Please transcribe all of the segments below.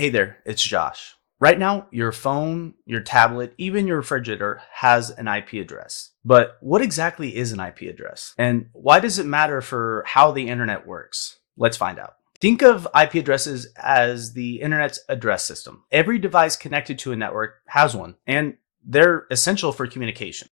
Hey there, it's Josh. Right now, your phone, your tablet, even your refrigerator has an IP address. But what exactly is an IP address? And why does it matter for how the internet works? Let's find out. Think of IP addresses as the internet's address system. Every device connected to a network has one, and they're essential for communication.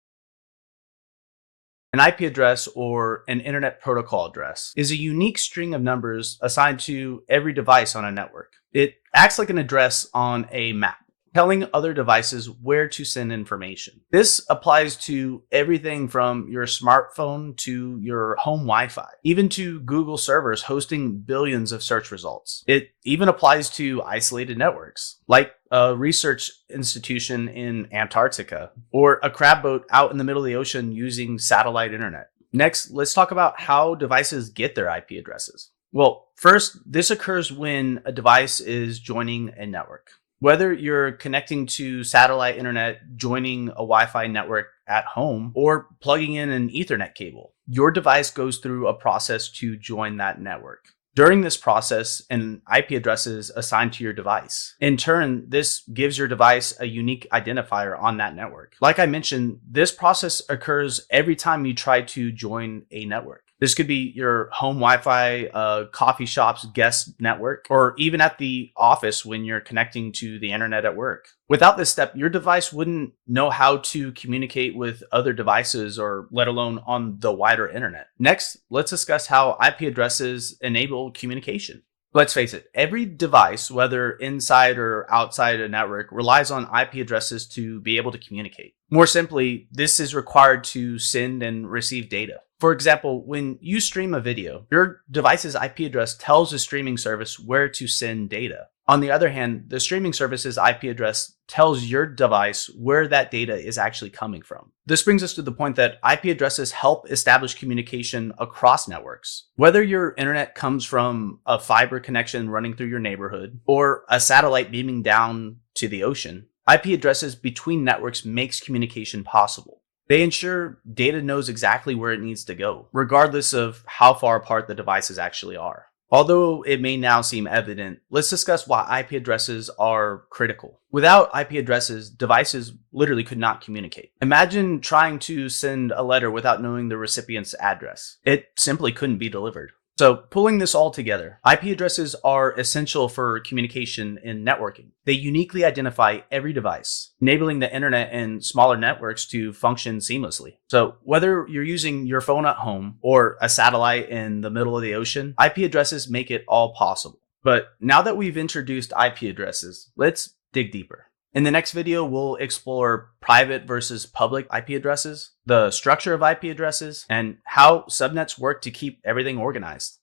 An IP address, or an Internet Protocol address, is a unique string of numbers assigned to every device on a network. It acts like an address on a map, telling other devices where to send information. This applies to everything from your smartphone to your home Wi Fi, even to Google servers hosting billions of search results. It even applies to isolated networks, like a research institution in Antarctica or a crab boat out in the middle of the ocean using satellite internet. Next, let's talk about how devices get their IP addresses. Well, first, this occurs when a device is joining a network. Whether you're connecting to satellite internet, joining a Wi Fi network at home, or plugging in an Ethernet cable, your device goes through a process to join that network. During this process, an IP address is assigned to your device. In turn, this gives your device a unique identifier on that network. Like I mentioned, this process occurs every time you try to join a network. This could be your home Wi Fi, coffee shop's guest network, or even at the office when you're connecting to the internet at work. Without this step, your device wouldn't know how to communicate with other devices or let alone on the wider internet. Next, let's discuss how IP addresses enable communication. Let's face it, every device, whether inside or outside a network, relies on IP addresses to be able to communicate. More simply, this is required to send and receive data. For example, when you stream a video, your device's IP address tells the streaming service where to send data. On the other hand, the streaming service's IP address tells your device where that data is actually coming from. This brings us to the point that IP addresses help establish communication across networks. Whether your internet comes from a fiber connection running through your neighborhood or a satellite beaming down to the ocean, IP addresses between networks makes communication possible. They ensure data knows exactly where it needs to go, regardless of how far apart the devices actually are. Although it may now seem evident, let's discuss why IP addresses are critical. Without IP addresses, devices literally could not communicate. Imagine trying to send a letter without knowing the recipient's address. It simply couldn't be delivered. So, pulling this all together, IP addresses are essential for communication and networking. They uniquely identify every device, enabling the internet and smaller networks to function seamlessly. So, whether you're using your phone at home or a satellite in the middle of the ocean, IP addresses make it all possible. But now that we've introduced IP addresses, let's dig deeper. In the next video, we'll explore private versus public IP addresses, the structure of IP addresses, and how subnets work to keep everything organized.